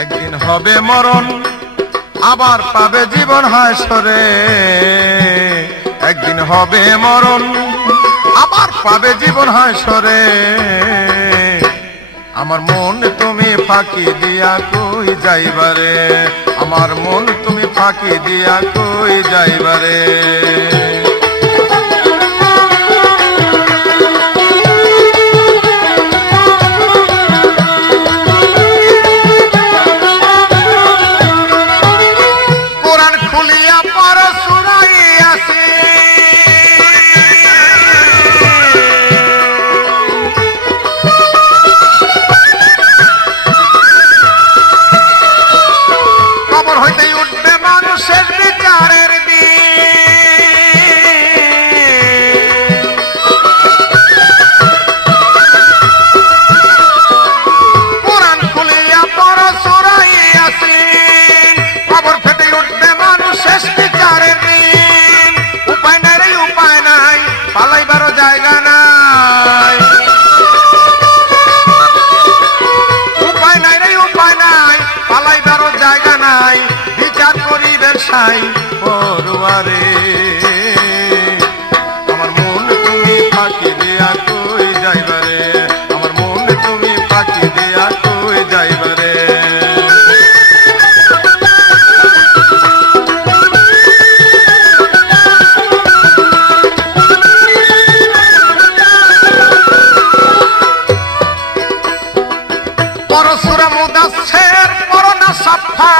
একদিন হবে মরণ আবার পাবে জীবন হাসরে, একদিন হবে মরণ আবার পাবে জীবন হাসরে। আমার মন তুমি ফাঁকি দিয়া কই যাইবারে, আমার মন তুমি ফাঁকি দিয়া কই যাইবারে। পরবারে আমার মন তুমি ফাঁকি দিয়া কই যাইবারে, আমার মন তুমি ফাঁকি দিয়া কই যাইবারে। পরশুরা মুদাচ্ছের পরনা সাফা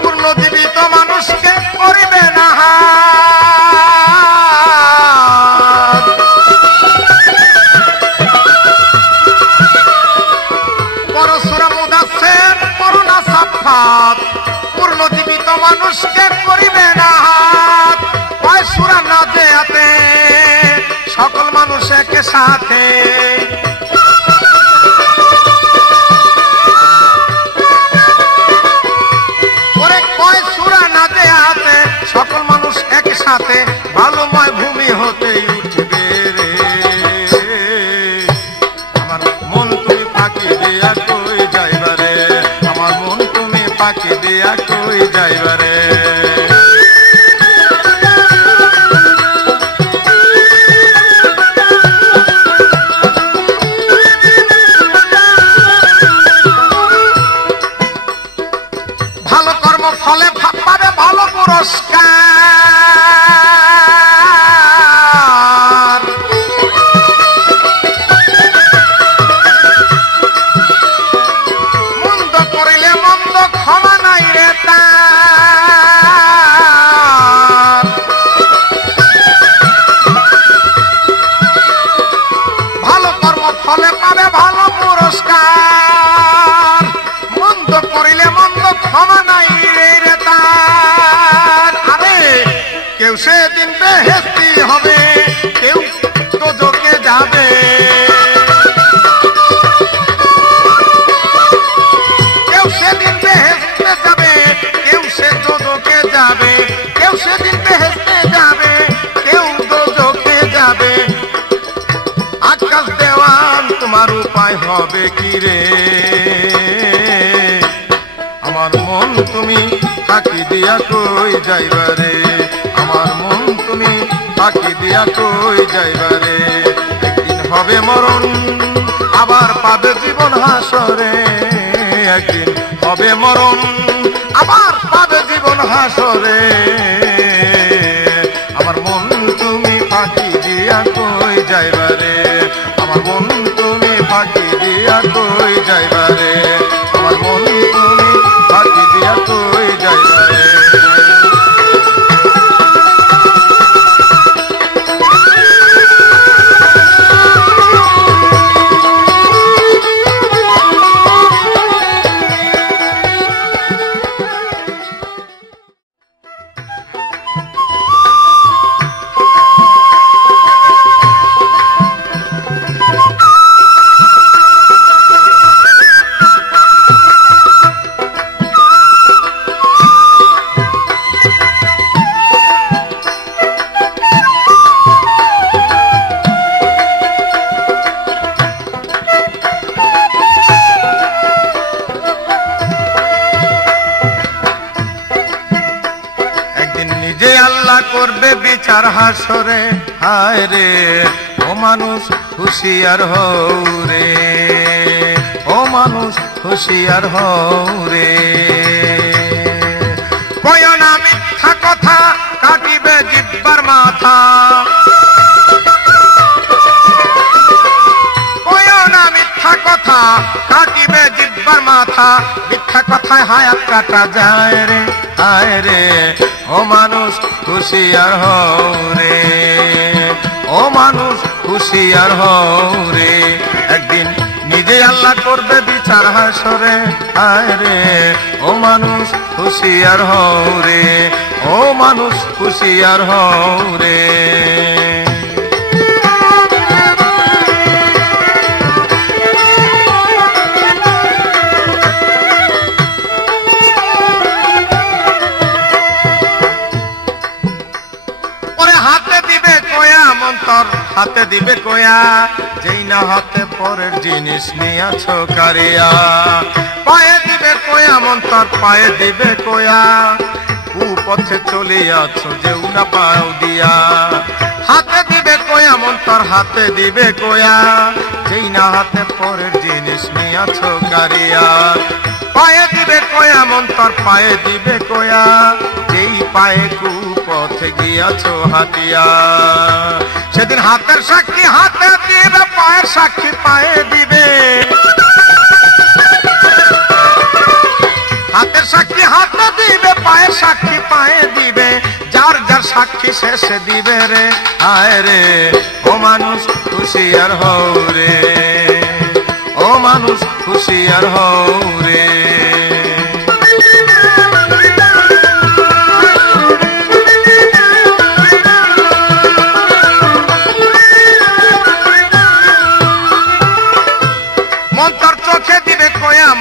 পূর্ণ জীবিত মানুষকে করিবে না হাত, সুরা না দেয়াতে সকল মানুষ একে সাথে। ওরে কয় সুরা না দেয়াতে সকল মানুষ একে সাথে, ভালোময় ভূমি হতে উঠবে রে। আমার মন তুমি ফাঁকি দিয়া কই যাইবারে, আমার মন তুমি ফাঁকি দিয়া কই যাইবারে। ভালো কর্ম ফলে পাবে ভালো পুরস্কার, মন্দ করিলে মন্দ ক্ষমা নাই রে তার। ভালো কর্ম ফলে পাবে ভালো পুরস্কার, মন্দ করিলে মন্দ ক্ষমা নাই রে তার। আরে কেউ সেদিন বেহেশতি হবে, কেউ দোজখে যাবে। কেউ সেদিন বেহেশতে যাবে, কেউ সে দোজখে যাবে। কেউ সেদিন বেহেশতে যাবে, কেউ দোজখে যাবে। আকাশ দেওয়ান তোমার উপায় হবে কি রে, আমার মন তুমি ফাঁকি দিয়া কই যাইবারে, আমার মন তুমি ফাঁকি দিয়া কই যাইবারে। একদিন হবে মরণ আবার পাবে জীবন হাসরে, একদিন হবে মরণ আবার পাবে জীবন হাসরে। আমার মন তুমি ফাঁকি দিয়া কই যাইবারে, আমার মন তুমি ফাঁকি দিয়া কই যাইবারে, আমার মন তুমি ফাঁকি দিয়া কই যাইবারে। বিচার হাসরে হায় রে ও মানুষ হুঁশিয়ার হও রে ও মানুষ হুঁশিয়ার হও রে কয় না মিথ্যা কথা কাটিবে জিব্বার মাথা কয় না মিথ্যা কথা কাটিবে জিব্বার মাথা মিথ্যা কথায় হায়াত কাটা যায় রে হায় রে ও মানুষ হুঁশিয়ার হও রে ও মানুষ হুঁশিয়ার হও রে একদিন নিজে আল্লাহ করবে বিচার হাসরে হায় রে ও মানুষ হুঁশিয়ার হও রে ও মানুষ হুঁশিয়ার হও রে হাতে দিবে কয়া যেই না হাতে পরের জিনিস নিয়াছ কারিয়া পায়ে দিবে কয়া মন্তর পায়ে দিবে কয়া কুপথে চলিয়াছ যেও না পাও দিয়া হাতে দিবে কয়া মন্তর হাতে দিবে কয়া যেই না হাতে পরের জিনিস নিয়াছ কারিয়া পায়ে দিবে কয়া মন্তর পায়ে দিবে কয়া যেই পায়ে কুপথে গিয়াছ হাতিয়া সেদিন হাতের সাক্ষী হাতে দিবে পায়ের সাক্ষী পায়ে দিবে হাতের সাক্ষী হাতে দিবে পায়ের সাক্ষী পায়ে দিবে যার যার সাক্ষী শেষে দিবে রে আয় রে ও মানুষ হুঁশিয়ার হও রে ও মানুষ হুঁশিয়ার হও রে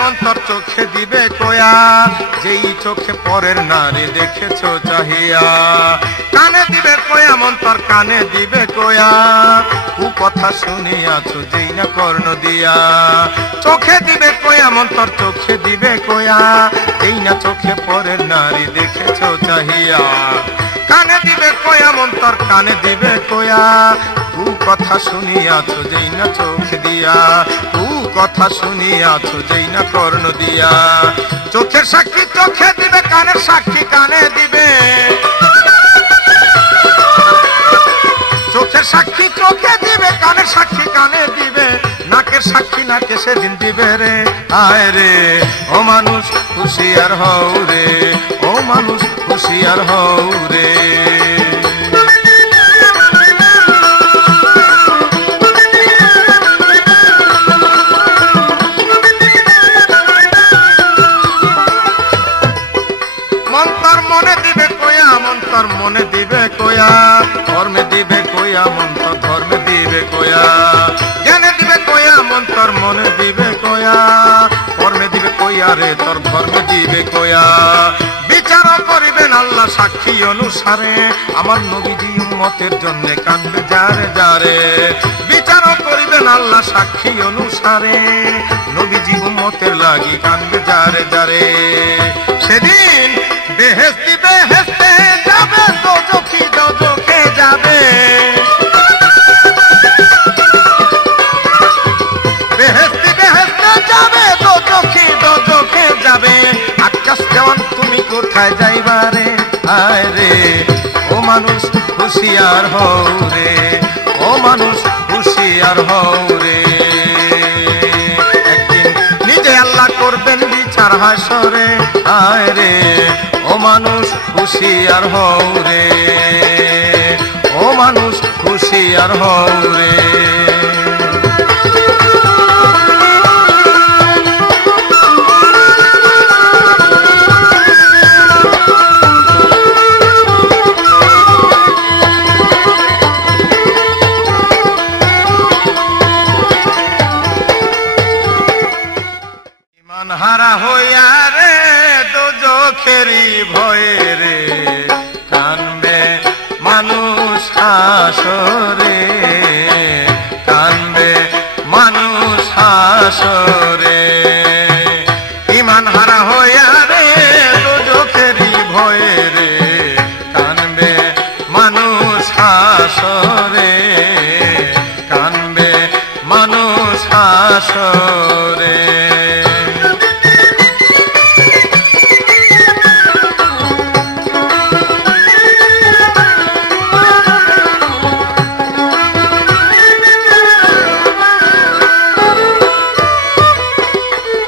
মন্তর চোখে দিবে কয়া যেই চোখে পরের নারী দেখেছ চাহিয়া কানে দিবে কয়া মন্তর কানে দিবে কয়া ও কথা শুনিয়াছ যেই না কর্ণ দিয়া চোখে দিবে কয়া মন্তর চোখে দিবে কয়া যেই না চোখে পরের নারী দেখেছ চাহিয়া কানে দিবে কয়া মন্তর কানে দিবে কয়া তু কথা শুনিয়াছ যেই না চোখ দিয়া তু কথা শুনিয়াছ যেই না কর্ণ দিয়া চোখের সাক্ষী চোখে দিবে কানের সাক্ষী কানে দিবে চোখের সাক্ষী চোখে দিবে কানের সাক্ষী কানে দিবে নাকের সাক্ষী নাকে সেদিন দিবে রে আয় রে ও মানুষ হুঁশিয়ার হও রে ও মানুষ হুঁশিয়ার হও রে মনে দিবে কয়া ধর্মে দিবে কয়া মন্তর ধর্মে দিবে কয়া জ্ঞানে দিবে কয়া মন্তর মনে দিবে কয়া কর্মে দিবে কয়া রে তোর ধর্মে দিবে কয়া বিচার করিবেন আল্লাহ সাক্ষী অনুসারে আমার নবীজি উম্মতের জন্য কাঁদবে যারে যারে বিচার করিবেন আল্লাহ সাক্ষী অনুসারে নবীজি উম্মতের লাগি কাঁদবে যারে যারে সেদিন বেহেশতি বেহেশতে যাবে দোজখী দোজখে যাবে বেহেশতি বেহেশতে যাবে দোজখী দোজখে যাবে আকাশ দেওয়ান তুমি কোথায় যাইবারে আয় রে ও মানুষ হুঁশিয়ার হও রে ও মানুষ হুঁশিয়ার হও রে একদিন নিজে আল্লাহ করবেন বিচার হাসরে আয় রে ও মানুষ হুঁশিয়ার হও রে ও মানুষ হুঁশিয়ার হও রে ইমান হারা হইয়া রে দোজখেরি ভয়ে রে কানবে মানুষ হাসরে কানবে মানুষ হাসরে ইমান হারা হইয়া রে দোজখেরি ভয়ে রে কানবে মানুষ হাসরে।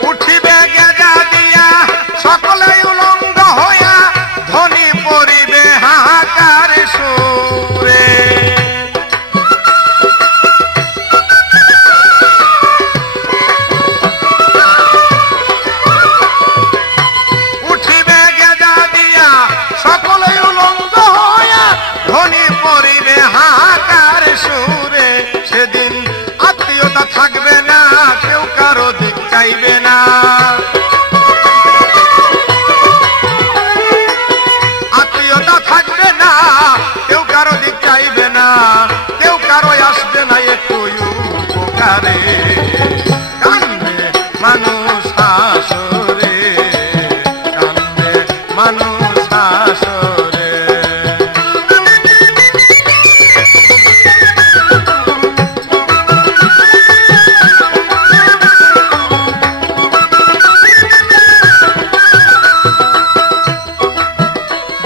উঠিবে গেজা দিয়া সকলে উলঙ্গ হইয়া ধ্বনি পড়িবে হাহাকার সুরে। উঠিবে গেজা দিয়া সকলে উলঙ্গ হইয়া ধ্বনি পড়িবে হাহাকার সুরে। সেদিন আত্মীয়তা থাকবে না, কেউ কারো দিক চাইবে না। আত্মীয়তা থাকবে না, কেউ কারো দিক চাইবে না, কেউ কারো আসবে না একটু উপকারে। কান্দে মানুষ হাসরে, কান্দে মানুষ হাসরে।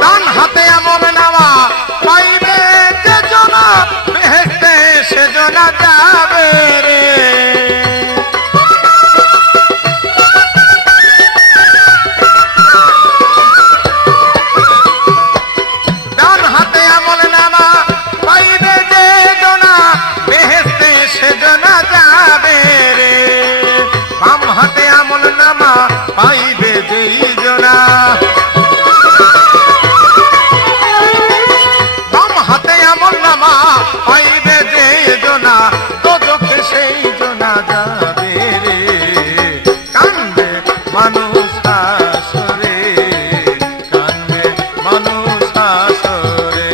ডান হাতে আমল নামা পাইবে যে জনা, বেহেশতে সে জনা যাবে রে। ডান হাতে আমল নামা পাইবে যে জনা, বেহেশতে সে জনা যাবে রে। বাম হাতে আমল নামা পাইবে যেই জনা, বাম হাতে আমল নামা পাইবে যে জনা, দোজখে সেই জনা যাবে রে। কান্দে মানুষ হাসরে, কান্দে মানুষ হাসরে।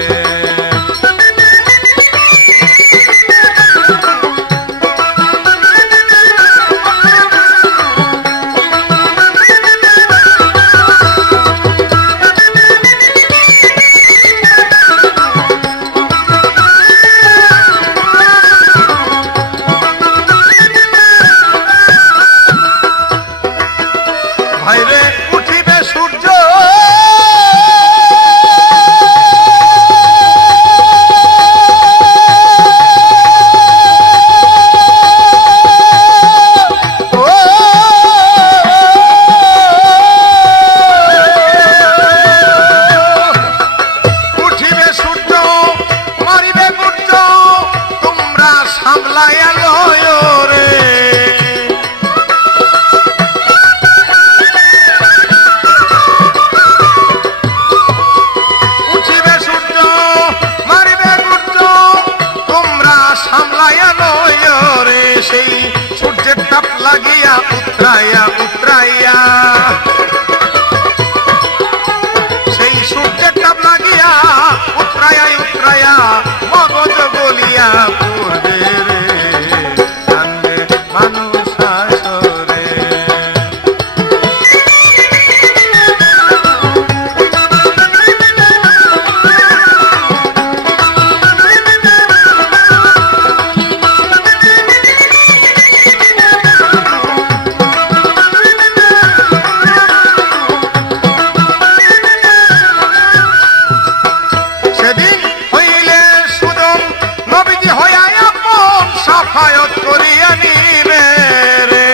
ভাইরে উঠিবে সূর্য, ও উঠিবে সূর্য, মারিবে গুর্জ, তোমরা সামলাইয়া লয় রে। উঠিবে সূর্য, মারিবে গুর্জ, তোমরা সামলাইয়া লয় রে। সেই সূর্যের তাপ লাগিয়া উতরাইয়া উতরাইয়া, সেই সূর্যের তাপ লাগিয়া উতরাইয়া উতরাইয়া মগজ গলিয়া পড়বে রে। কান্দে মানুষ হাসরে। সেদিন হইলে সুজন নবীজি হইয়া আপন সাফায়ত করিয়া নিবে রে।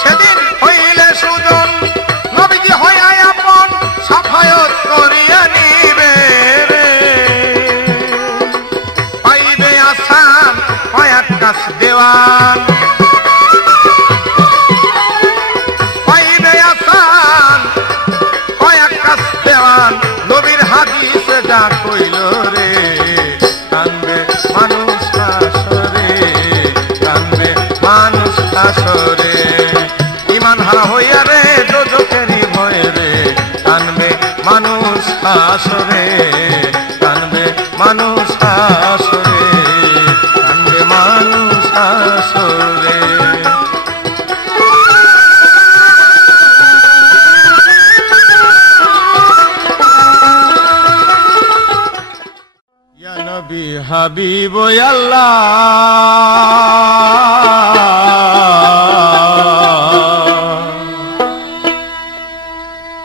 সেদিন হইলে সুজন নবীজি হইয়া আপন সাফায়ত করিয়া নিবে রে। পাইবে আসান কয়েক কাছ দেওয়ান, পাইবে আসান কয়েক কাছ দেওয়ান। নবীর হাদিসে যা কইল রে। কান্দে মানুষ হাসরে, কান্দে মানুষ হাসরে। ইমান হারা হইয়া রে দোজখেরই ভয় রে। কান্দে মানুষ হাসরে, কান্দে মানুষ হাসরে, কান্দে মানুষ হাসরে। হাবিব আল্লাহ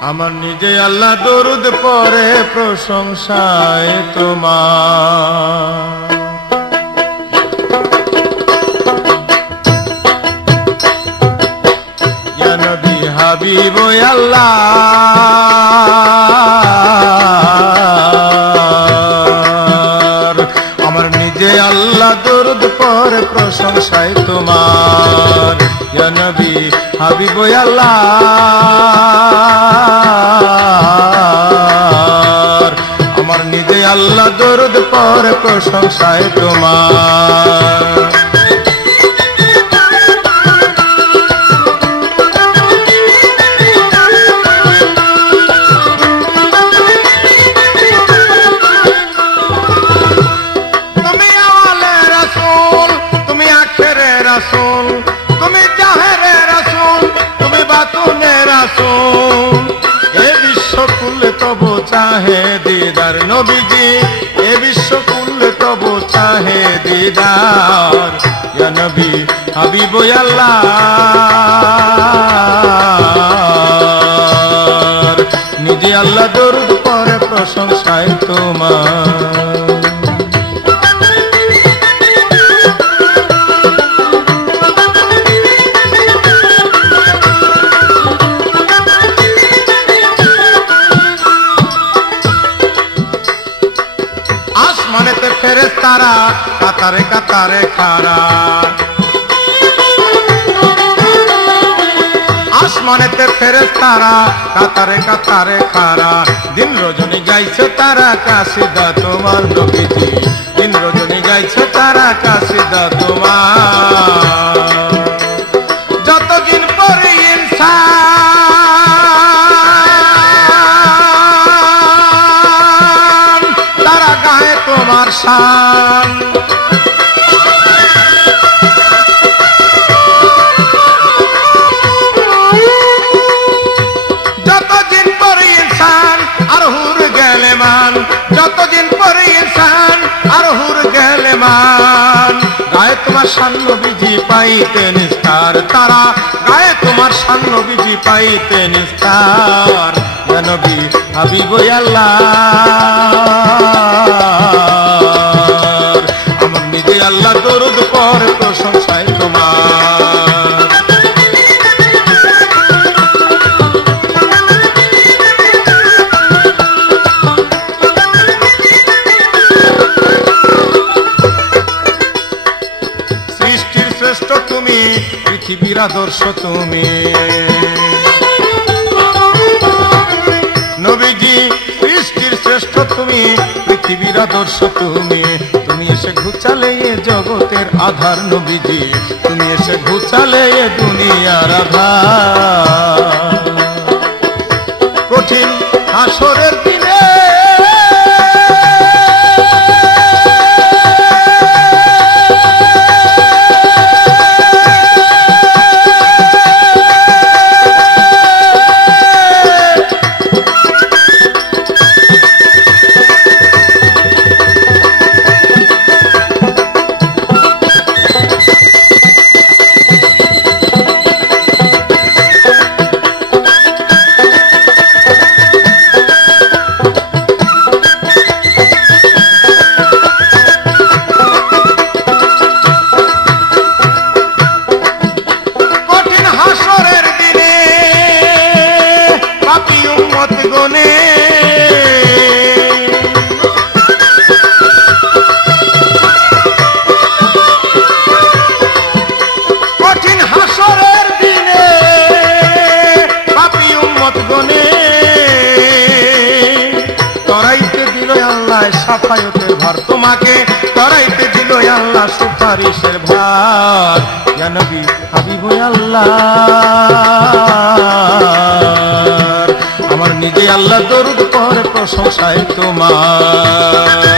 আমার নিজে আল্লাহ দরুদ পড়ে প্রশংসায় তোমার ইয়া নবী হাবিব আল্লাহ আমার নিজে আল্লাহ দরুদ পড়ে প্রশংসায় তোমার ইয়া নবী হাবিব আল্লাহ আমার নিজে আল্লাহ দরুদ পড়ে প্রশংসায় তোমার তুমি আওয়ালে রাসূল তুমি আখেরে রাসূল তুমি জাহেরে রাসূল তুমি বাতুনে রাসূল এ বিশ্বকুল তবু চাহে দিদার নবীজি এ বিশ্বকুল তবু চাহে দিদার ইয়া নবী হাবিব আল্লাহ নিজে আল্লাহ দরুদ পড়ে প্রশংসায় তোমার আসমানেতে ফেরেশতারা কাতারে কাতারে খাড়া আসমানেতে ফেরেশতারা কাতারে কাতারে খাড়া দিন রজনী গাইছে তারা কাসিদা তোমার নবীজি দিন রজনী গাইছে তারা কাসিদা তোমার যতদিন পরে ইনসান তারা গায়ে তোমার শান যতদিন পরে ইনসান আর হুর গেলে মান যতদিন পরে ইনসান আর হুর গেলে মান গায়ে তোমার শান নবীজি পাইতে নিস্তার তারা গায়ে তোমার শান নবীজি পাইতে নিস্তার ইয়া নবী হাবিব আল্লাহ আমার নিজে আল্লাহ দরুদ পড়ে প্রশংসায় তোমার সৃষ্টির শ্রেষ্ঠ তুমি পৃথিবীর আদর্শ তুমি নবীজি সৃষ্টির শ্রেষ্ঠ তুমি পৃথিবীর আদর্শ তুমি তুমি এসে ঘুচালে এ জগতের আধার নবীজি তুমি এসে ঘুচালে এ দুনিয়ার আধার কঠিন হাসরের দিনে সাফায়াতের ভার তোমাকে করাইতে দিল আল্লাহ সুপারিশের ভার ইয়া নবী হাবিব আল্লাহ আমার নিজে আল্লাহ দরুদ পড়ে প্রশংসায় তোমার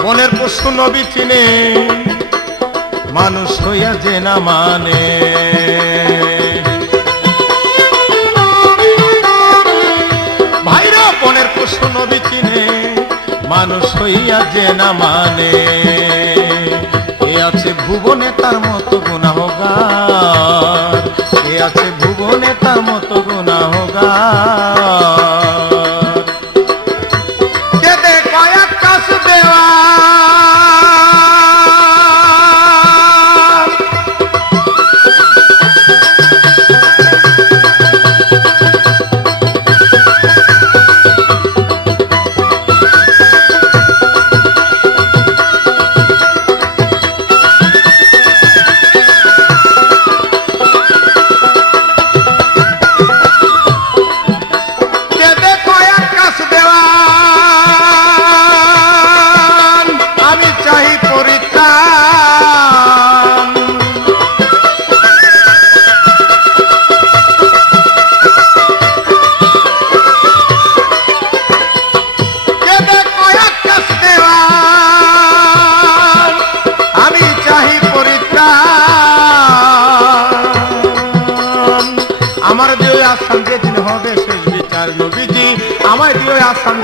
বনের পশু নবী চিনে মানুষ হইয়া যে না মানে। ভাইরা বনের পশু নবী চিনে মানুষ হইয়া যে না মানে। এ আছে ভুবনে তার মতো গুনাহগার, এ আছে ভুবনে তার মতো গুনাহগার। কেদে কয়েক কাজ দেওয়া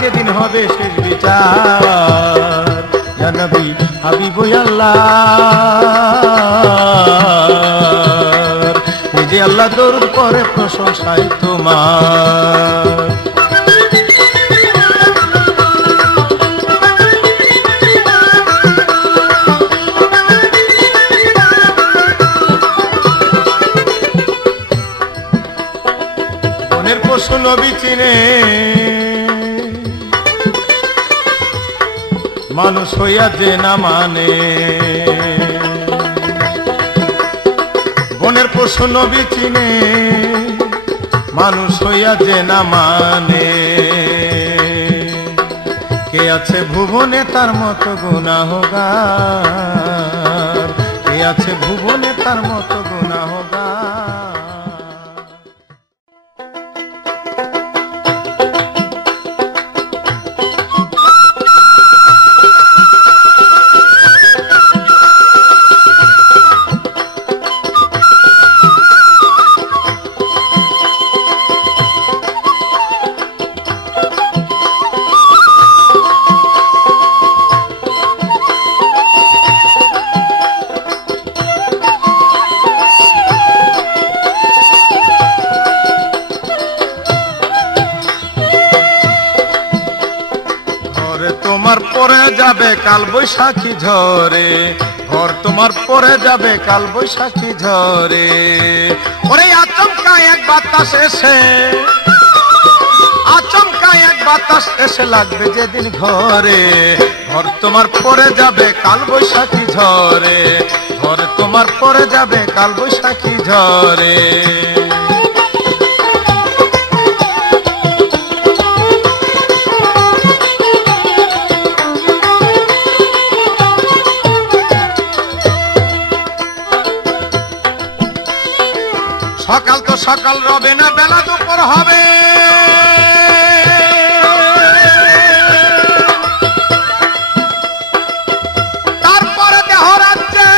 যেদিন হবে শেষ বিচার। ইয়া নবী হাবিব আল্লাহ, নিজে আল্লাহ দরুদ পড়ে প্রশংসায় তোমার। বনের পশু নবী চিনে মানুষ হইয়া যে না মানে। বনের পশু নবী চিনে মানুষ হইয়া যে না মানে। কে আছে ভুবনে তার মতো গুনাহগার, কে আছে ভুবনে তার মতো গুনাহগার। যাবে কাল বৈশাখী ঝরে, ঘর তোমার পরে যাবে কাল বৈশাখী ঝরে। ওরে আচমকা এক বাতাস এসে, আচমকা এক বাতাস এসে লাগবে যেদিন ঘরে, ঘর তোমার পরে যাবে কাল বৈশাখী ঝরে, ঘর তোমার পরে যাবে কাল বৈশাখী ঝরে। সকাল তো সকাল রবে না, বেলা দুপুর হবে। তারপরে দেহ রাজ্যে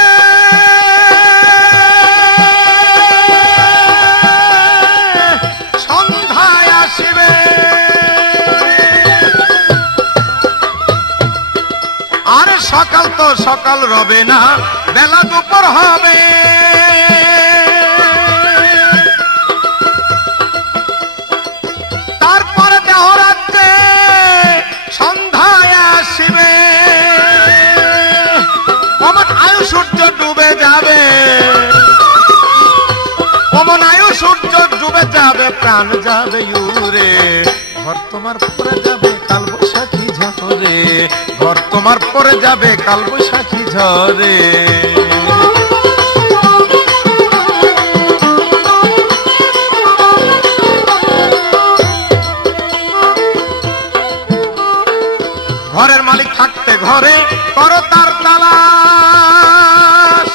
সন্ধ্যায় আসিবে। আরে সকাল তো সকাল রবে না, বেলা দুপুর হবে। সূর্য ডুবে যাবে, অমন আয়ু সূর্য ডুবে যাবে, প্রাণ যাবে উড়ে, ঘর তোমার পরে যাবে কাল বৈশাখী ঝরে, ঘর তোমার পরে যাবে কাল বৈশাখী ঝরে। ঘরের মালিক থাকতে ঘরে করো তার তালাশ,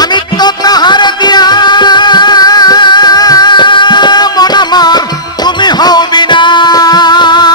আমি তো তাহার দিয়া মন আমার তুমি হও বিনাশ।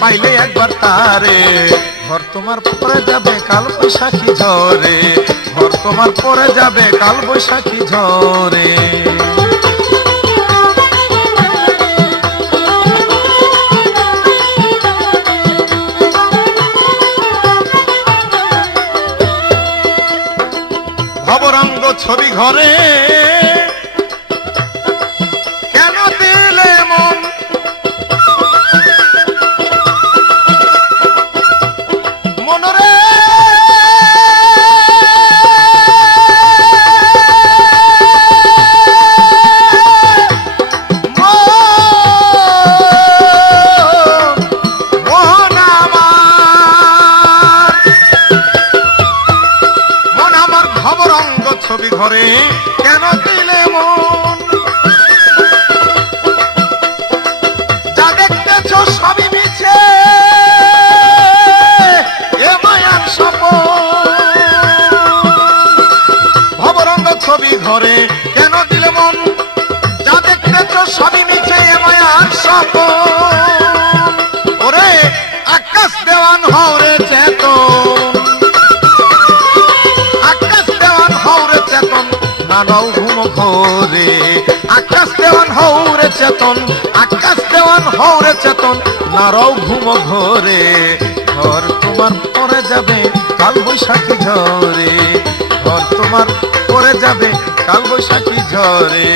পাইলে একবার তারে ঘর তোমার পরে যাবে কাল বৈশাখী ঝরে ঘর তোমার পরে যাবে কাল বৈশাখী ঝরে ভবরঙ্গ ছবি ঘরে কেন দিলে মন মনরে ছবি ঘরে কেন দিলে মন যা দেখতেছ সবই মিছে এ মায়ার স্বপন ভবরঙ্গ ছবি ঘরে কেন দিলে মন যা দেখতেছ সবই মিছে এ মায়ার স্বপন ওরে আকাশ দেওয়ান হওরে চেতন নাও ঘুম ঘোরে আকাশ দেওয়ান হৌরে চেতন আকাশ দেওয়ান হৌরে চেতন নারাও ঘুম ঘোরে ঘর তোমার পরে যাবে কাল বৈশাখী ঝরে ঘর তোমার পরে যাবে কাল বৈশাখী ঝরে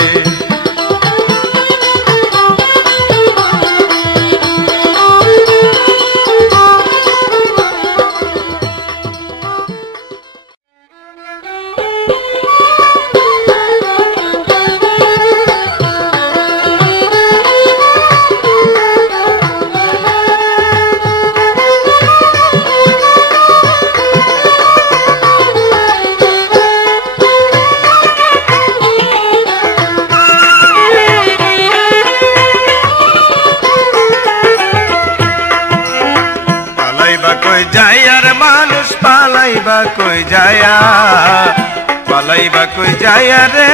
পালাইবা কই যায়া রে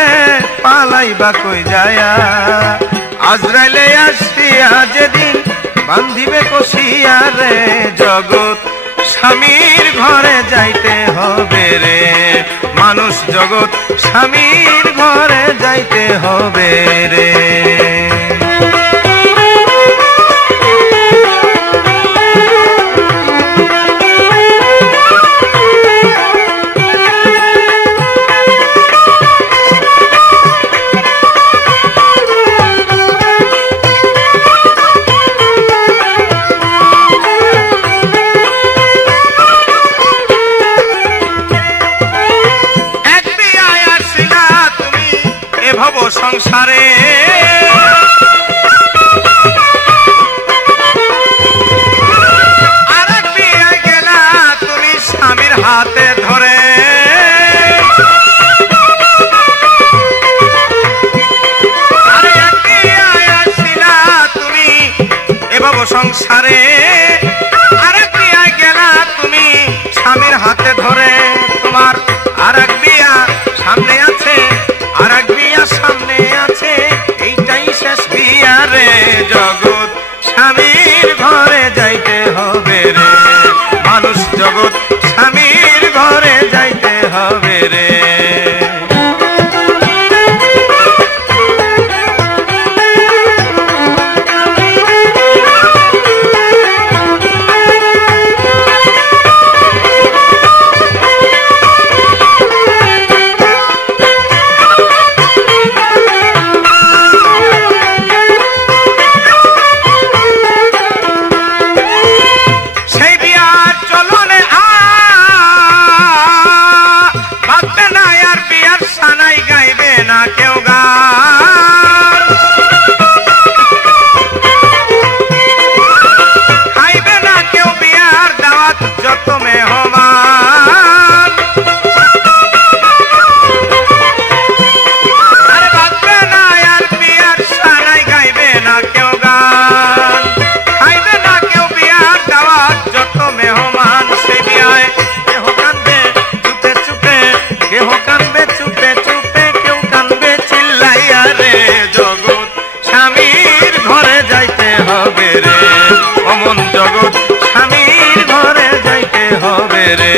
পালাইবা কই যায়া আজরাইলে আসিয়া যেদিন বান্ধিবে কষিয়া রে জগৎ স্বামীর ঘরে যাইতে হবে রে মানুষ জগৎ স্বামীর ঘরে যাইতে হবে রে সংসারে আরেক বিয়ে গেলা তুমি স্বামীর হাতে ধরে আরেক বিয়ে আসিলা তুমি এভাবে সংসারে আরেক বিয়ে গেলা তুমি স্বামীর হাতে ধরে তোমার আরেক বিয়া সামনে আছে আরেক বিয়া সামনে আছে এইটাই শেষ বিয়া রে জগৎ স্বামীর ঘরে যাইতে হবে রে মানুষ জগৎ স্বামীর ঘরে যাইতে হবে রে রে।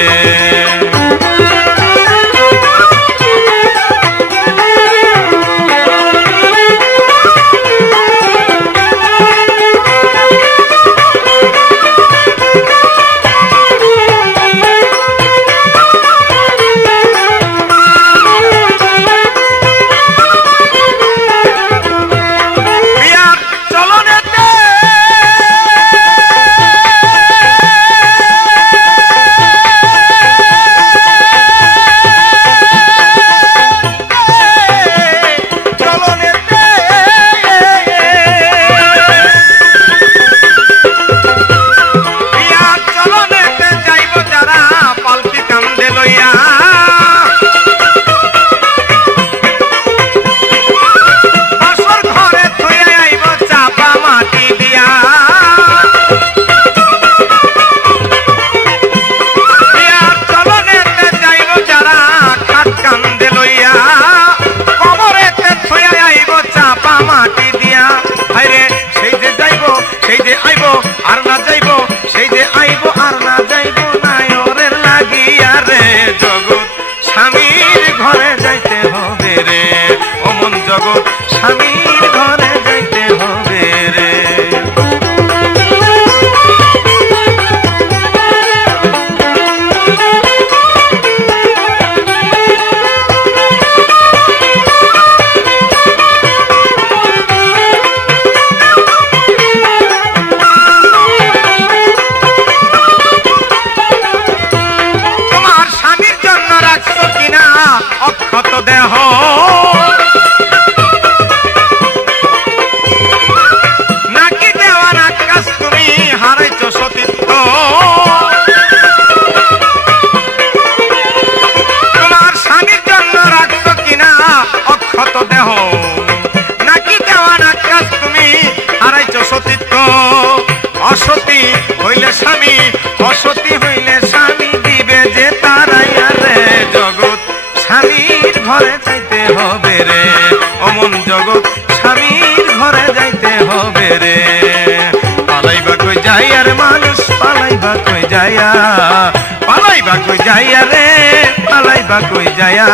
কই যায়া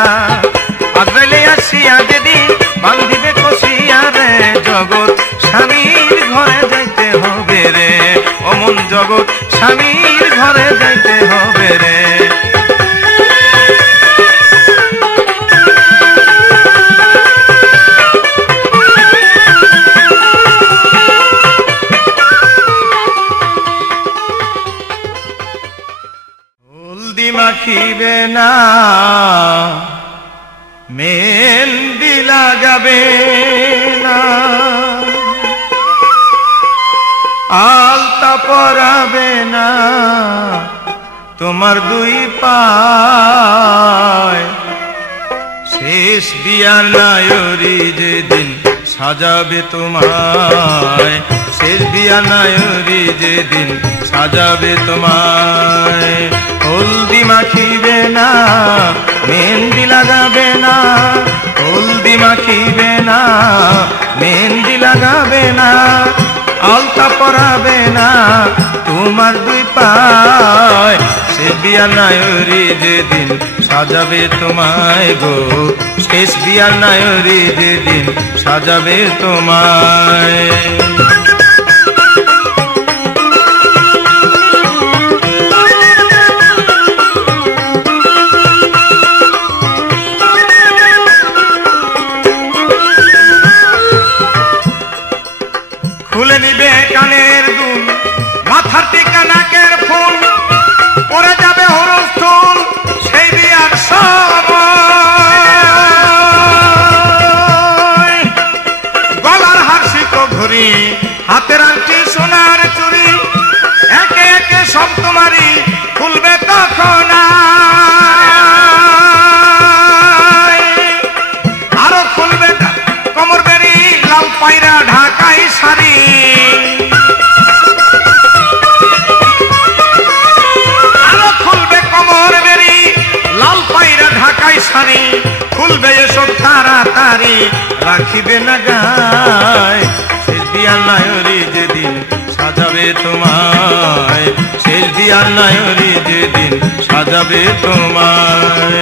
আজরাইলে আসিয়া যেদিন বান্ধিবে কষিয়া রে জগৎ স্বামীর ঘরে যাইতে হবে রে অমন জগৎ স্বামীর ঘরে যাইতে হবে রে। হলদি মাখিবে না মেহেন্দি লাগাবে না আলতা পরাবে না তোমার দুই পায় শেষ বিয়া নায়রি যেদিন সাজাবে তোমায় শেষ বিয়া নায়রি যেদিন সাজাবে তোমায়। হলদি মাখিবে না মেহেন্দি লাগাবে না হলদি মাখিবে না মেহেন্দি লাগাবে না আলতা পরাবে না তোমার দুই পায় শেষ বিয়া নায়রি যেদিন সাজাবে তোমায় গো শেষ বিয়া নায়রি যেদিন সাজাবে তোমায়। খুলে নিবে কানের দুল মাথার টিকা নাকের ফুল পরে যাবে হরস্থল সেই বিয়ার সময় গলার হাসিকো ঘুরি হাতের আংটি সোনার চুরি একে একে সব তোমারই খুলবে তখন আরো খুলবে কোমর বেরি লাল পায়রা ঢাকাই শাড়ি আরো খুলবে কোমর বেরি লাল পায়রা ঢাকাই শাড়ি খুলবে এসব তাড়াতাড়ি রাখিবে না গায় শেষ বিয়া নায়রি যেদিন সাজাবে তোমায় শেষ বিয়া নায়রি যেদিন সাজাবে তোমায়।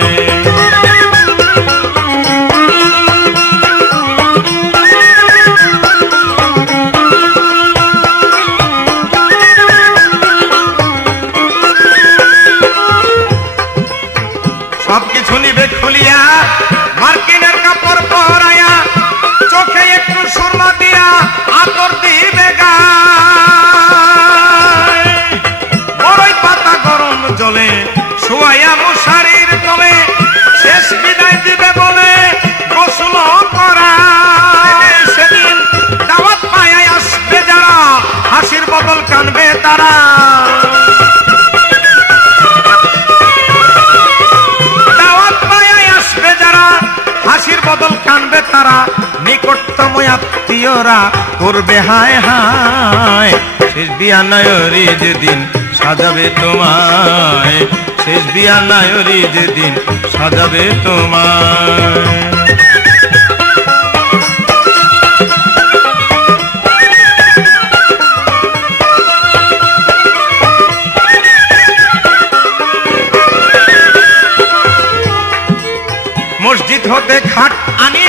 সবকিছু নিবে খুলিয়া, মার্কিনের কাপড় পরাইয়া, চোখে একটু সুরমা দিয়া আতর দিবে গায়। বড়ই পাতা গরম জলে শুয়াইয়া মশারির তলে, শেষ বিদায় দিবে বলে গোসল করায়। সেদিন দাওয়াত পায় আসবে যারা, হাসির বদল কানবে তারা। হাসির বদল কানবে তারা, নিকটতম আত্মীয়রা করবে হায় হায়। শেষ বিয়া নায়রি যেদিন সাজাবে তোমায়, শেষ বিয়া নায়রি যেদিন সাজাবে তোমায়। মসজিদ হতে খাট আনি,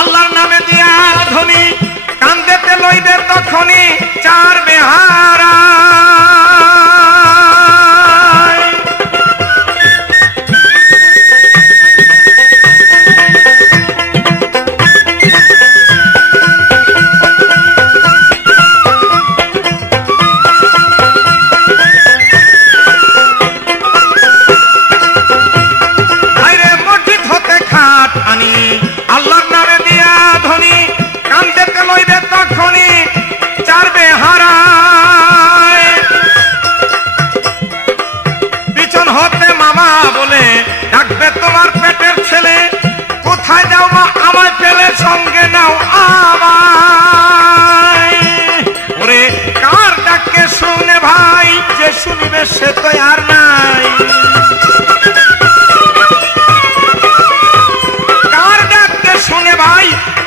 আল্লাহর নামে দিয়া ধ্বনি, কান্দেতে লইবে তখনই চার বেহারা। আল্লাহর নামে দিয়া ধ্বনি, কান্দেতে লইবে তখনই চার বেহারায়। পিছন হতে মামা বলে ডাকবে তোমার পেটের ছেলে, কোথায় যাও মা আমায় ফেলে, সঙ্গে নাও আমায়। ওরে কার ডাকে শুনে ভাই, যে শুনিবে সে তো আর নাই। শুনে ভাই,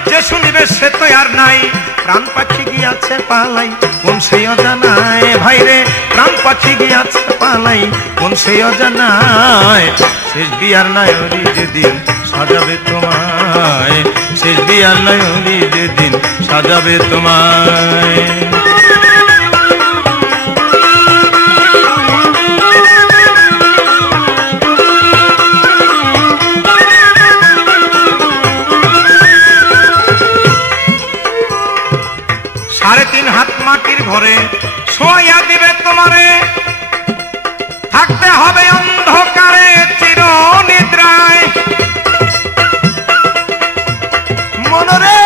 যে শুনিবে সে তো আর নাই। প্রাণ পাখি গিয়াছে পালাই, কোন সেই অজানায়। ভাই রে প্রাণ পাখি গিয়াছে পালাই, কোন সেই অজানায়। শেষ বিয়ার নায়রি যেদিন সাজাবে তোমায়, শেষ বিয়ার নায়রি যেদিন সাজাবে তোমায়। 3.5 হাত মাটির ঘরে শোয়া দিবে তোমারে, থাকতে হবে অন্ধকারে চির নিদ্রায়। মনরে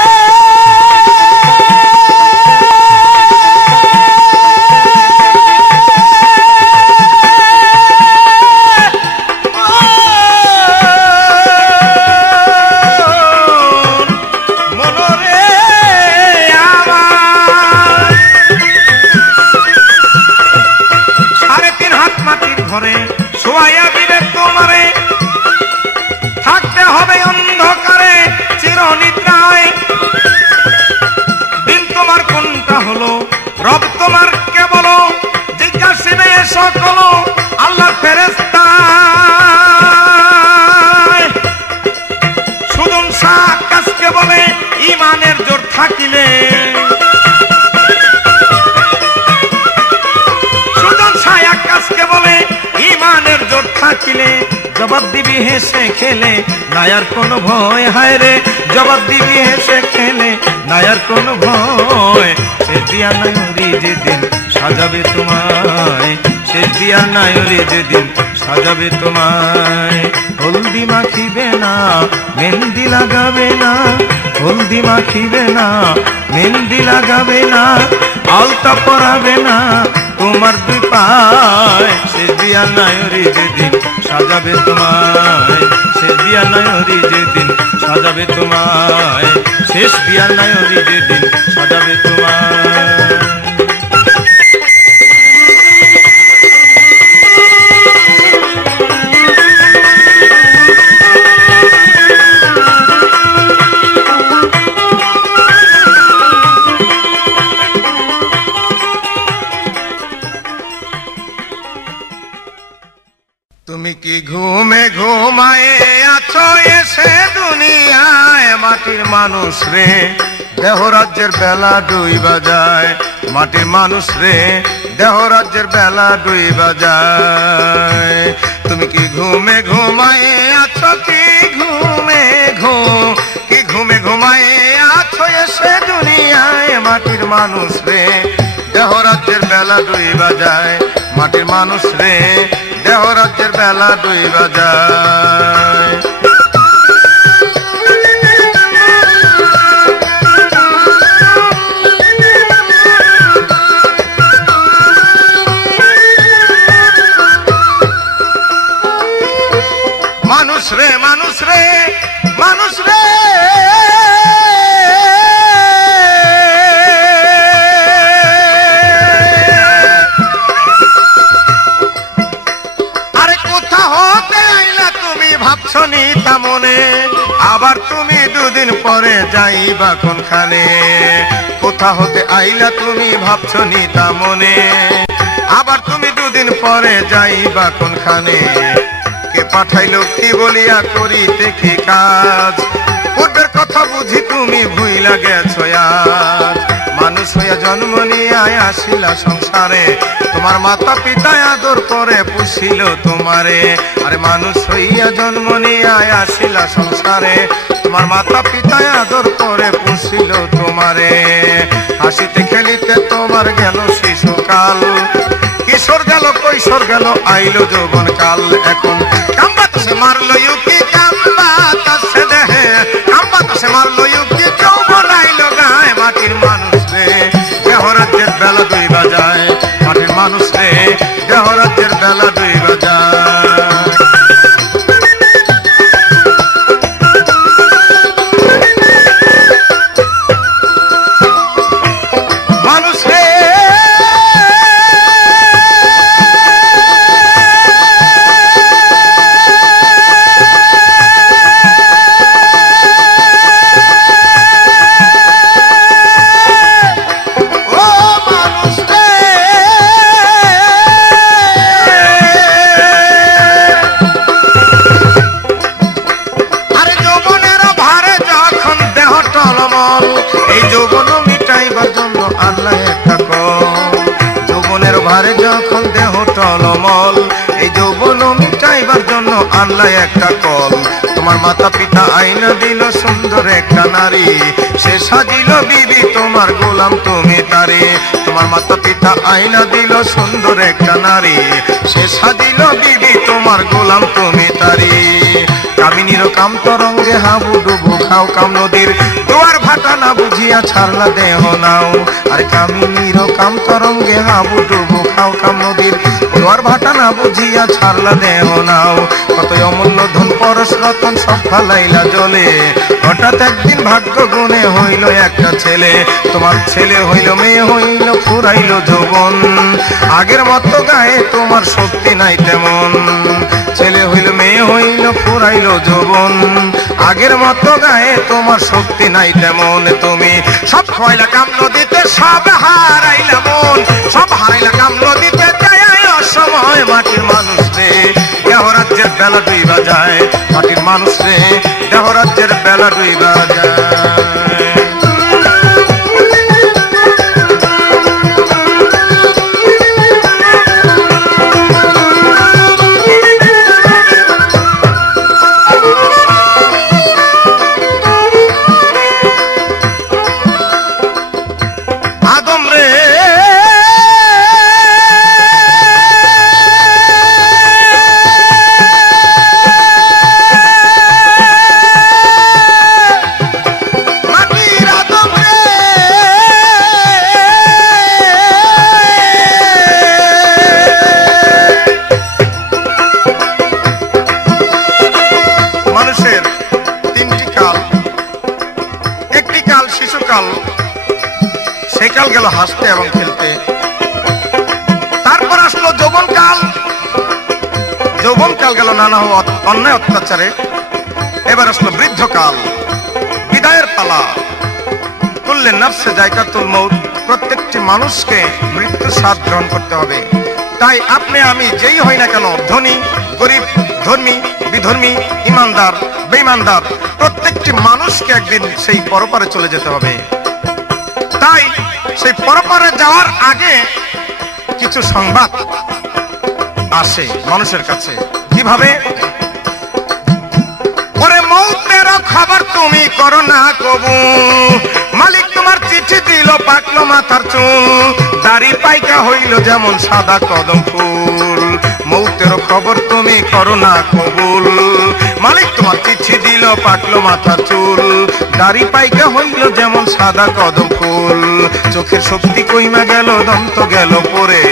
ঘরে শোয়া দিবে তোমারে, থাকতে হবে অন্ধকারে চির নিদ্রায়। দিন তোমার কোনটা হলো, রব তোমার কে বলো, জিজ্ঞাসিবে সকল আল্লাহর ফেরেশতা। সুদম শাহ আকাশকে বলে ঈমানের জোর থাকিলে, সুদম শাহ আকাশকে বলে ঈমানের জোর থাকিলে, জবাব দিবি হেসে খেলে নায়ার কোনো ভয়। হায় রে জবাব দিবি হেসে খেলে নায়ার কোনো ভয়। শেষ বিয়া নায়রি যেদিন সাজাবে তোমায়, শেষ বিয়া নায়রি যেদিন সাজাবে তোমায়। হলদি মাখিবে না মেহেন্দি লাগাবে না, হলদি মাখিবে না মেহেন্দি লাগাবে না, আলতা পরাবে না তোমার দুই পায়। শেষ বিয়া নায়রি যেদিন সাজাবে তোমায়, শেষ বিয়া নায়রি যেদিন সাজাবে তোমায়, শেষ বিয়া নায়রি যেদিন সাজাবে তোমায়। তুমি ঘুমে ঘুমায়ে আছো এসে দুনিয়ায় মাটির মানুষ রে, দেহ রাজ্যের বেলা ডুইবা যায়। মাটির মানুষ রে, দেহ রাজ্যের বেলা ডুইবা যায়। তুমি কি ঘুমে ঘুমায়ে আছো, কি ঘুমে ঘুমায়ে আছো এসে দুনিয়ায় মাটির মানুষ রে, দেহ রাজ্যের বেলা ডুইবা যায়। মাটির মানুষ রে, দেহ রাজ্যের বেলা ডুইবা যায়। মানুষ রে, মানুষ রে, মানুষ রে, আরে কোথা হতে আইলা তুমি ভাবছো নি তা মনে, আবার তুমি দুদিন পরে যাইবা কোনখানে। কোথা হতে আইলা তুমি ভাবছো নি তা মনে, আবার তুমি দুদিন পরে যাইবা কোনখানে। কে পাঠাইলো কি বলিয়া করিতে কি কাজ, পূর্বের কথা বুঝি তুমি ভুইলা গেছো আজ। মানুষ হইয়া জন্ম নিয়ে আসিলা সংসারে, তোমার মাতা পিতা আদর করে পুষিল তোমারে। আরে মানুষ হইয়া জন্ম নিয়ে আসিলা সংসারে, তোমার মাতা পিতা আদর করে পুষিল তোমারে। হাসিতে খেলিতে তোমার গেল শিশুকাল, কিশোর গেল কৈশোর গেল আইলো যৌবন কাল। এখন কাম্বাতাসে মারলো ইউকি, কাম্বাতাসে দেহে, কাম্বাতাসে মারলো ইউকি, যৌবন আইলো গায়। মাটির মানুষ রে, দেহ রাজ্যের বেলা ডুইবা যায়। মাটির মানুষ রে, দেহ রাজ্যের বেলা ডুইবা যায়। মানুষ রে, যখন দেহ টলমল, এই যৌবন মিটাইবার জন্য আনলা একটা কল। তোমার মাতা পিতা আইনা দিল সুন্দর একটা নারী, সে সাজিল বিবি তোমার গোলাম তুমি তারে। তোমার মাতা পিতা আইনা দিল সুন্দর একটা নারী, সে সাজিল বিবি তোমার গোলাম তুমি তারি। কামিনীর কাম তরঙ্গে হাবুডুবু খাও, কাম নদীর দুয়ার ভাটা না বুঝিয়া ছাড়লা দেহ নাও। আরে কামিনীর কাম তরঙ্গে হাবুডুবু খাও, কাম নদীর দুয়ার ভাটা না বুঝিয়া ছাড়লা দেহ নাও। কত অমূল্য ধন পরশ রতন সব ফালাইলা জলে, হঠাৎ একদিন ভাগ্য গুণে হইল একটা ছেলে। তোমার ছেলে হইল মেয়ে হইল ফুরাইল যৌবন, আগের মতো গায়ে তোমার শক্তি নাই তেমন। ছেলে হইল মেয়ে হইল ফুরাইল যৌবন, আগের মতো গায়ে তোমার শক্তি নাই তেমন। তুমি সব খোয়াইলা কাম নদীতে, সব হারাইলা মন, সব হারাইলা কাম নদীতে যায় অসময়। মাটির মানুষ রে, দেহ রাজ্যের বেলা ডুইবা যায়। মাটির মানুষ রে, দেহ রাজ্যের বেলা ডুইবা যায়। গেল হাসতে এবং খেলতে, তারপর আসলো যৌবনকাল। যৌবনকাল গেল নানা অন্যায় অত্যাচারে। এবার আসলো বৃদ্ধকাল, বিদায়ের পালা। কুল্লে নফসে জায়কাতুল মউত, প্রত্যেকটি মানুষকে মৃত্যুর স্বাদ গ্রহণ করতে হবে। তাই আপনি আমি যেই হই না কেন, ধনী গরিব ধর্মী বিধর্মী, ইমানদার বেঈমানদার প্রত্যেকটি মানুষকে একদিন সেই পরপারে চলে যেতে হবে। তাই সেই পরপারে যাওয়ার আগে কিছু সংবাদ আসে মানুষের কাছে। কিভাবে? ওরে মৌতের খবর তুমি করো না কবু, মালিক তোমার চিঠি দিল পাকলো মাথার চুল, দাড়ি পাইকা হইল যেমন সাদা কদম ফুল। মৌতের খবর তুমি করো না কবুল, মালিক তোমার চিঠি দিল পাকলো মাথার চুল, দাড়ি পাইকা হইল যেমন সাদা কদম ফুল। চোখের শক্তি কইমা গেল, দন্ত গেল পরে,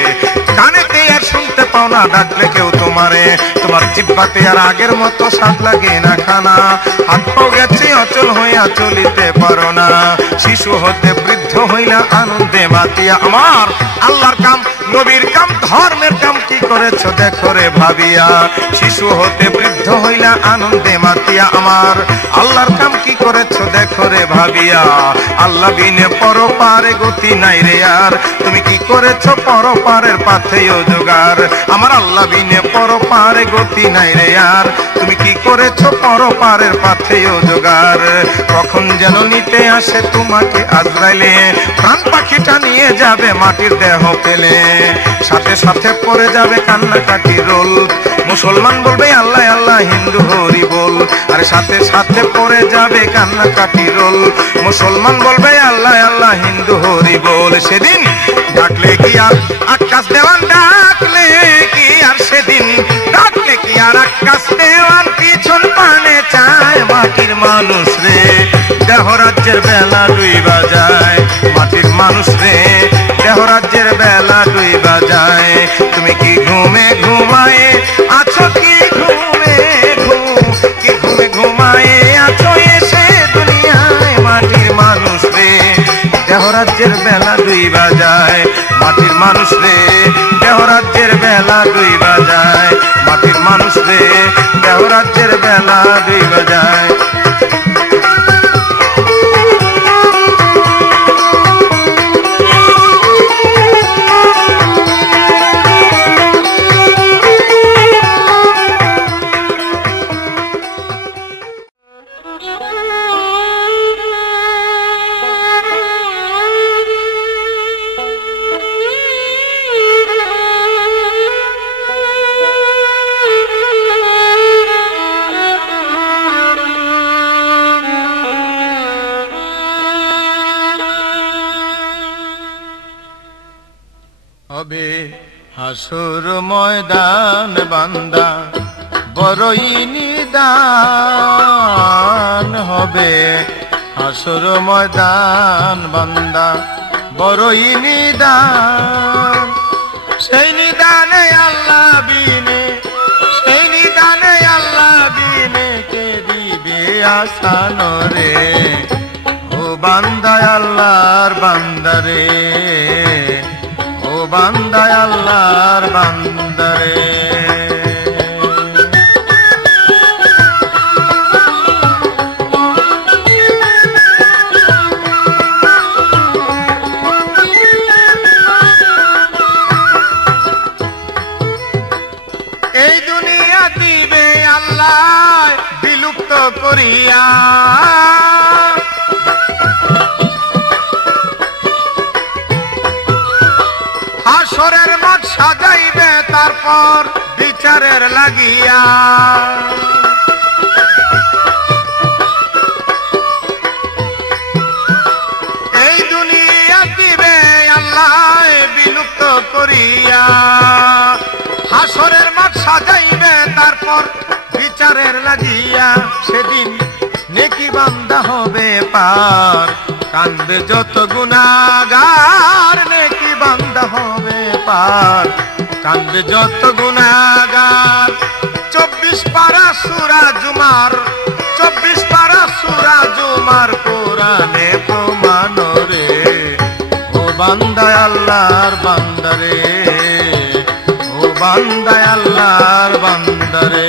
কানেতে আর শুনতে পাও না ডাকলে কেউ তোমারে, তোমার জিহ্বাতে আর আগের মতো স্বাদ লাগে না খানা, হাত পাও গেছে অচল হইয়া চলিতে পারো না, শিশু হতে বৃদ্ধ হইলা আনন্দে মাতিয়া। আমার আল্লাহর কাম, নবীর কাম, ধর্মের কাম কি করেছ দেখো রে ভাবিয়া, শিশু হতে বৃদ্ধ হইলা আনন্দে মাতিয়া। আমার আল্লাহর কাম কি করেছ দেখো রে ভাবিয়া, আল্লাহ বিনে পরপারে গতি নাই রে আর, তুমি কি করেছ পরপারের পাথেয় জোগাড়। আমার আল্লাহ বিনে পরপারে গতি নাই রে আর, তুমি কি করেছ পরপারের পাথেয় জোগাড়। কখন যেন নিতে আসে তোমাকে আজরাইলে, প্রাণ পাখিটা নিয়ে যাবে মাটির দেহ পেলে, সাথে সাথে পড়ে যাবে কান্নাকাটি রোল। মুসলমান বলবে আল্লাহ আল্লাহ, হিন্দু হরি বল, আর সাথে সাথে পড়ে যাবে কান্নাকাটি রোল। মুসলমান বলবে আল্লাহ আল্লাহ, হিন্দু হরি বল। সেদিন ডাকলে কি আর আকাশ দেওয়ান, ডাকলে কি আর সেদিন, ডাকলে কি আর আকাশ দেওয়ান পিছন পানে চায়। মাটির মানুষ রে দেহ রাজ্যের বেলা ডুইবা যায়, মাটির মানুষ রে দেহ রাজ্যের বেলা ডুইবা যায়। তুমি কি ঘুমে ঘুমায়ে আছো, কি ঘুমে কি ঘুমে ঘুমায়ে আছো এসে দুনিয়ায়। মাটির মানুষ রে দেহ রাজ্যের বেলা ডুইবা যায়, মাটির মানুষ রে দেহ রাজ্যের বেলা ডুইবা যায়, মাটির মানুষ রে দেহ রাজ্যের বেলা ডুইবা যায়। হবে হাসুর ময়দান বান্দা বড়ই নিদান, হবে হাসুর ময়দান বান্দা বড়ই নিদান। সেই নিদানে আল্লাহ বিনে, সেই নিদানে আল্লাহ বিনে কে দিবে আসান রে। ও বান্দা আল্লাহর বান্দারে, ও বান্দা আল্লাহর বান্দারে। এই দুনিয়া দিবে আল্লাহ বিলুপ্ত করিয়া, হাসরের মাঠ সাজাইবে তারপর বিচারের লাগিয়া। এই দুনিয়া দিবে আল্লাহ বিলুপ্ত করিয়া, হাসরের মাঠ সাজাইবে তারপর বিচারের লাগিয়া। সেদিন নেকি বান্দা হবে পার, কান্দবে যত গুনাহগার। নেকি বান্দা হবে পার, কান্দবে যত গুনাহগার। 24 পারা সূরা জুমার, 24 পারা সূরা জুমার কোরআনে প্রমাণ রে। ও বান্দা আল্লাহর বান্দারে, ও বান্দা আল্লাহর বান্দারে।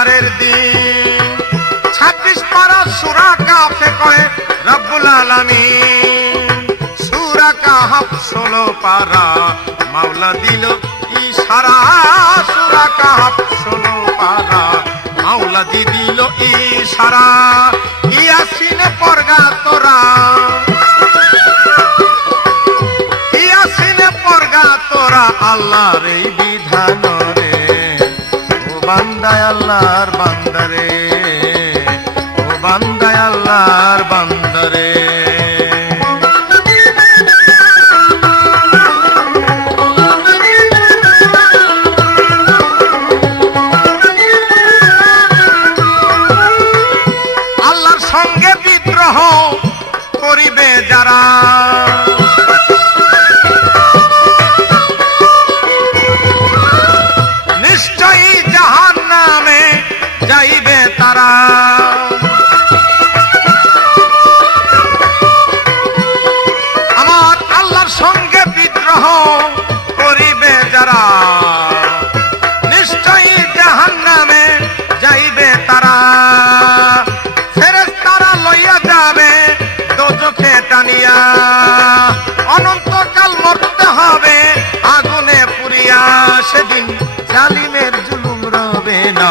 বিচারের দিন 26 পারা সূরা কাফে কয় রব্বুল আলামিন সূরা কাহাফ 16 পারা মাওলা দিল ইশারা সূরা কাহাফ 16 পারা মাওলা দিল ইশারা ইয়াসিনে পড়গা তোরা ইয়াসিনে পড়গা তোরা আল্লাহর এই বিধান রে ও বান্দা আল্লাহর বান্দারে ও বান্দা আল্লাহর বান্দারে আল্লাহর সঙ্গে বিদ্রোহ করিবে যারা নিশ্চয়ই জাহান্নামে যাইবে তারা আমার আল্লাহর সঙ্গে বিদ্রোহ করিবে যারা নিশ্চয়ই জাহান্নামে যাইবে তারা ফেরেশতারা লইয়া যাবে দোজখে টানিয়া অনন্তকাল মরতে হবে আগুনে পুড়িয়া সেদিন জালিমের জুলুম রবে না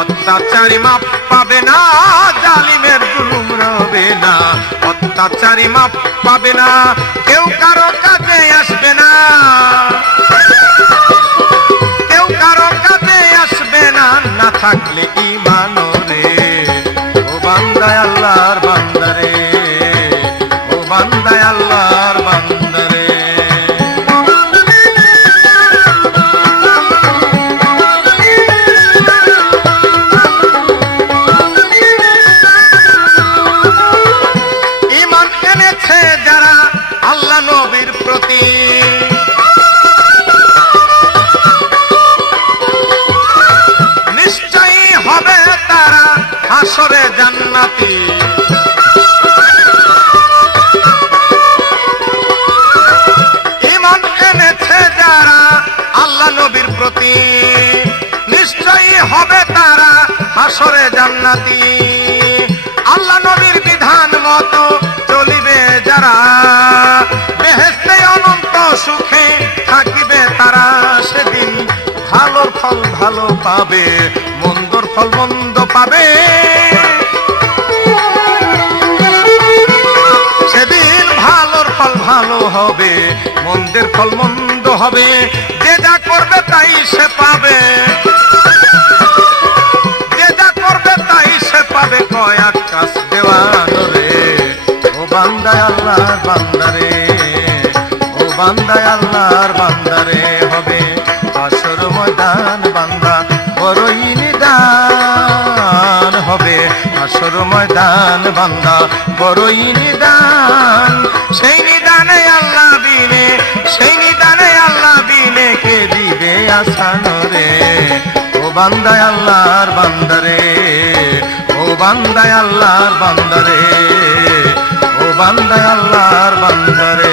অত্যাচারী মাপ পাবে না জালিমের জুলুম রবে না অত্যাচারী মাপ পাবে না কেউ কারো কাজে আসবে না কেউ কারো কাজে আসবে না না থাকলে ঈমান রে ও বান্দা আল্লাহর বান্দারে ও বান্দা আল্লাহর বান্দারে ঈমান এনেছে যারা আল্লাহ নবীর প্রতি নিশ্চয়ই হবে তারা হাসরে জান্নাতি ঈমান এনেছে যারা আল্লাহ নবীর প্রতি নিশ্চয়ই হবে তারা হাসরে জান্নাতি আল্লাহ নবীর বিধান মতো চলিবে যারা বেহেশতে অনন্ত সুখে থাকিবে তারা সেদিন ভালোর ফল ভালো পাবে মন্দর ফল মন্দ পাবে সেদিন ভালোর ফল ভালো হবে মন্দের ফল মন্দ হবে যে যা করবে তাই সে পাবে যে যা করবে তাই সে পাবে কয় আকাশ দেওয়ান রে ও বান্দা আল্লাহর বান্দারে ও বান্দা আল্লাহর বান্দারে হবে আসর ময়দান বান্দা বড়ই নিদান হবে আসর ময়দান বান্দা বড়ই নিদান সেই নিদানে আল্লাহ বিনে সেই নিদানে আল্লাহ বিনে কে দিবে আসান রে ও বান্দা আল্লাহর বান্দারে ও বান্দা আল্লাহর বান্দারে ও বান্দা আল্লাহর বান্দারে